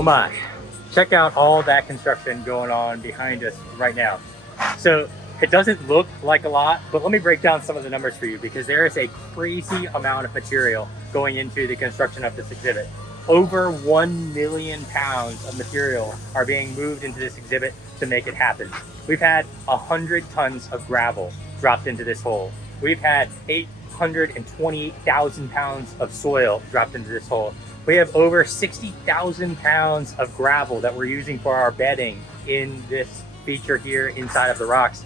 Oh my, check out all that construction going on behind us right now. So it doesn't look like a lot, but let me break down some of the numbers for you because there is a crazy amount of material going into the construction of this exhibit. Over 1 million pounds of material are being moved into this exhibit to make it happen. We've had 100 tons of gravel dropped into this hole. We've had 828,000 pounds of soil dropped into this hole. We have over 60,000 pounds of gravel that we're using for our bedding in this feature here inside of the rocks.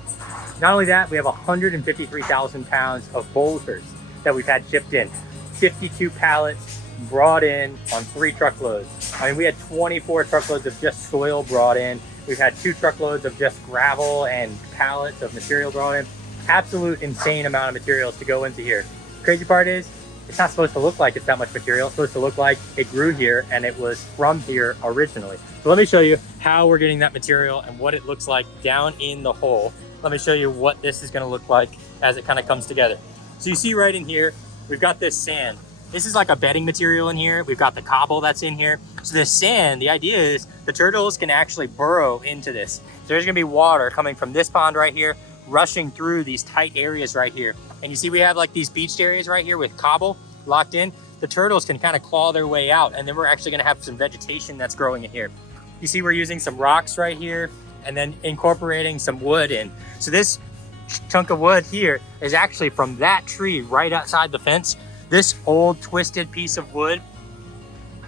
Not only that, we have 153,000 pounds of boulders that we've had shipped in. 52 pallets brought in on 3 truckloads. I mean, we had 24 truckloads of just soil brought in. We've had 2 truckloads of just gravel and pallets of material brought in. Absolute insane amount of materials to go into here. Crazy part is, it's not supposed to look like it's that much material. It's supposed to look like it grew here and it was from here originally. So let me show you how we're getting that material and what it looks like down in the hole. Let me show you what this is gonna look like as it kind of comes together. So you see right in here, we've got this sand. This is like a bedding material in here. We've got the cobble that's in here. So this sand, the idea is the turtles can actually burrow into this. So there's gonna be water coming from this pond right here, rushing through these tight areas right here. And you see we have like these beached areas right here with cobble locked in. The turtles can kind of claw their way out, and then we're actually gonna have some vegetation that's growing in here. You see we're using some rocks right here and then incorporating some wood in. So this chunk of wood here is actually from that tree right outside the fence. This old twisted piece of wood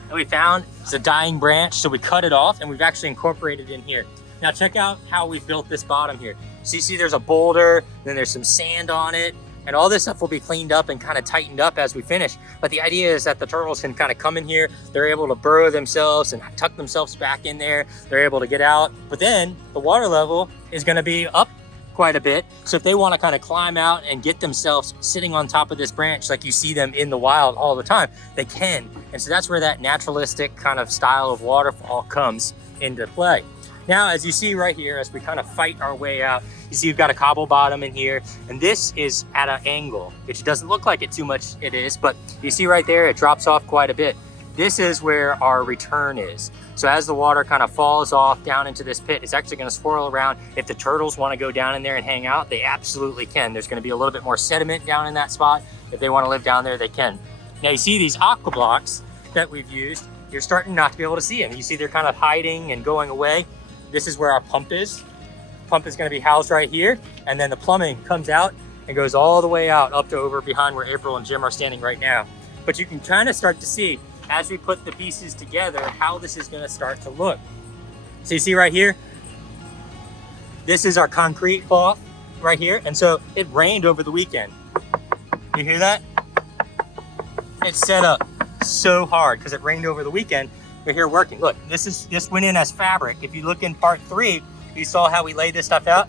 that we found is a dying branch, so we cut it off and we've actually incorporated it in here. Now check out how we built this bottom here. So you see there's a boulder, then there's some sand on it, and all this stuff will be cleaned up and kind of tightened up as we finish. But the idea is that the turtles can kind of come in here, they're able to burrow themselves and tuck themselves back in there, they're able to get out. But then the water level is gonna be up quite a bit. So if they wanna kind of climb out and get themselves sitting on top of this branch like you see them in the wild all the time, they can. And so that's where that naturalistic kind of style of waterfall comes into play. Now, as you see right here, as we kind of fight our way out, you see you've got a cobble bottom in here, and this is at an angle, which doesn't look like it too much, it is, but you see right there, it drops off quite a bit. This is where our return is. So as the water kind of falls off down into this pit, it's actually gonna swirl around. If the turtles wanna go down in there and hang out, they absolutely can. There's gonna be a little bit more sediment down in that spot. If they wanna live down there, they can. Now you see these aqua blocks that we've used, you're starting not to be able to see them. You see they're kind of hiding and going away. This is where our pump is. Pump is gonna be housed right here, and then the plumbing comes out and goes all the way out up to over behind where April and Jim are standing right now. But you can kind of start to see, as we put the pieces together, how this is gonna start to look. So you see right here, this is our concrete cloth right here, and so it rained over the weekend. You hear that? It's set up so hard because it rained over the weekend. We're here working. Look, this went in as fabric. If you look in part 3, you saw how we laid this stuff out.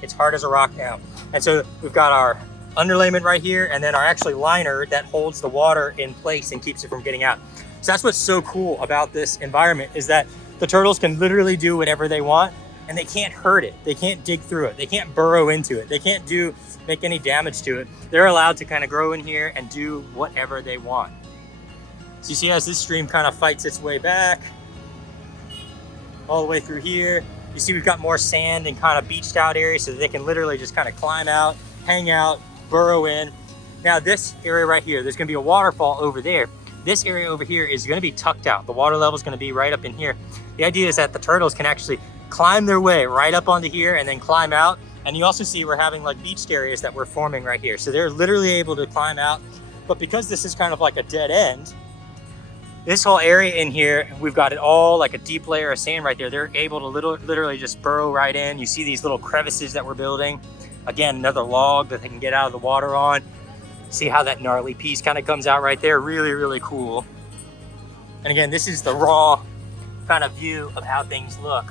It's hard as a rock now. And so we've got our underlayment right here, and then our actually liner that holds the water in place and keeps it from getting out. So that's what's so cool about this environment, is that the turtles can literally do whatever they want, and they can't hurt it. They can't dig through it. They can't burrow into it. They can't make any damage to it. They're allowed to kind of grow in here and do whatever they want. So you see as this stream kind of fights its way back, all the way through here. You see we've got more sand and kind of beached out areas so that they can literally just kind of climb out, hang out, burrow in. Now this area right here, there's gonna be a waterfall over there. This area over here is gonna be tucked out. The water level is gonna be right up in here. The idea is that the turtles can actually climb their way right up onto here and then climb out. And you also see we're having like beached areas that we're forming right here. So they're literally able to climb out. But because this is kind of like a dead end, this whole area in here, we've got it all like a deep layer of sand right there. They're able to literally just burrow right in. You see these little crevices that we're building. Again, another log that they can get out of the water on. See how that gnarly piece kind of comes out right there? Really, really cool. And again, this is the raw kind of view of how things look.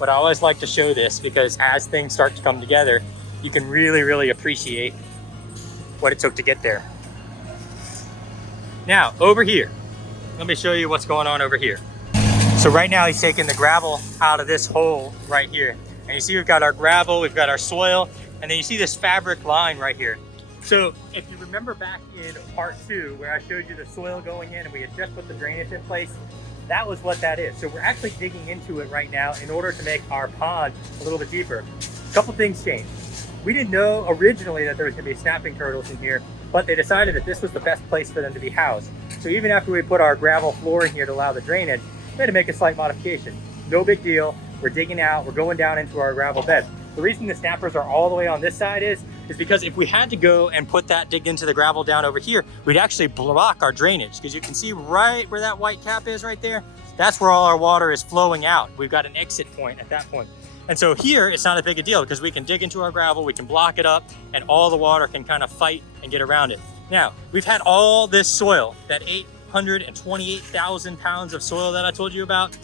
But I always like to show this because as things start to come together, you can really, really appreciate what it took to get there. Now, over here, let me show you what's going on over here. So right now he's taking the gravel out of this hole right here. And you see we've got our gravel, we've got our soil, and then you see this fabric line right here. So if you remember back in part 2 where I showed you the soil going in and we had just put the drainage in place, that was what that is. So we're actually digging into it right now in order to make our pond a little bit deeper. A couple things changed. We didn't know originally that there was going to be snapping turtles in here, but they decided that this was the best place for them to be housed. So even after we put our gravel floor in here to allow the drainage, we had to make a slight modification. No big deal. We're digging out, we're going down into our gravel bed. The reason the snappers are all the way on this side is because if we had to go and put that dig into the gravel down over here, we'd actually block our drainage, because you can see right where that white cap is right there. That's where all our water is flowing out. We've got an exit point at that point. And so here, it's not a big a deal because we can dig into our gravel, we can block it up, and all the water can kind of fight and get around it. Now, we've had all this soil, that 828,000 pounds of soil that I told you about,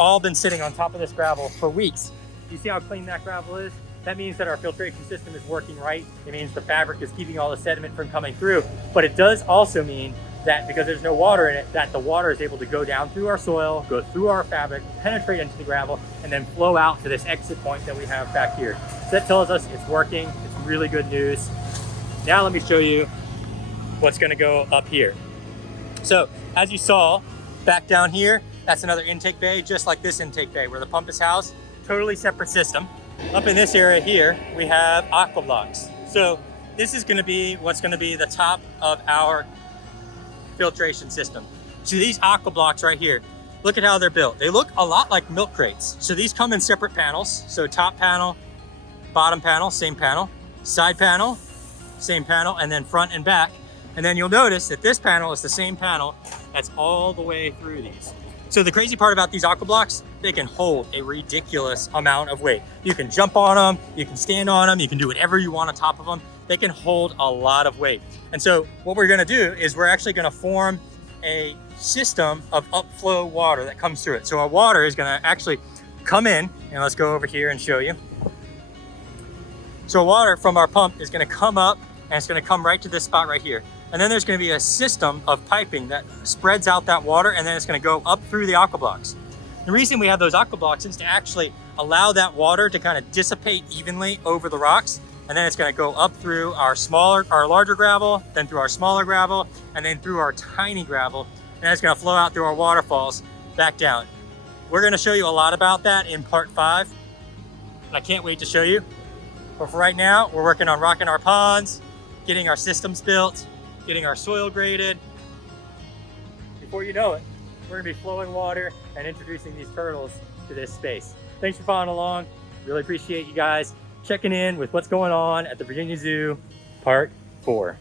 all been sitting on top of this gravel for weeks. You see how clean that gravel is? That means that our filtration system is working right. It means the fabric is keeping all the sediment from coming through. But it does also mean that because there's no water in it, that the water is able to go down through our soil, go through our fabric, penetrate into the gravel, and then flow out to this exit point that we have back here. So that tells us it's working. It's really good news. Now let me show you what's gonna go up here. So as you saw, back down here, that's another intake bay, just like this intake bay where the pump is housed. Totally separate system. Up in this area here, we have aqua blocks. So this is gonna be what's gonna be the top of our filtration system. So these aqua blocks right here, look at how they're built. They look a lot like milk crates. So these come in separate panels. So top panel, bottom panel, same panel, side panel, same panel, and then front and back. And then you'll notice that this panel is the same panel that's all the way through these. So the crazy part about these aqua blocks, they can hold a ridiculous amount of weight. You can jump on them, you can stand on them, you can do whatever you want on top of them. They can hold a lot of weight. And so what we're gonna do is we're actually gonna form a system of upflow water that comes through it. So our water is gonna actually come in, and let's go over here and show you. So water from our pump is gonna come up, and it's gonna come right to this spot right here. And then there's gonna be a system of piping that spreads out that water, and then it's gonna go up through the aqua blocks. The reason we have those aqua blocks is to actually allow that water to kind of dissipate evenly over the rocks. And then it's gonna go up through our larger gravel, then through our smaller gravel, and then through our tiny gravel. And then it's gonna flow out through our waterfalls back down. We're gonna show you a lot about that in part 5. And I can't wait to show you. But for right now, we're working on rocking our ponds, getting our systems built, getting our soil graded. Before you know it, we're gonna be flowing water and introducing these turtles to this space. Thanks for following along. Really appreciate you guys checking in with what's going on at the Virginia Zoo, part 4.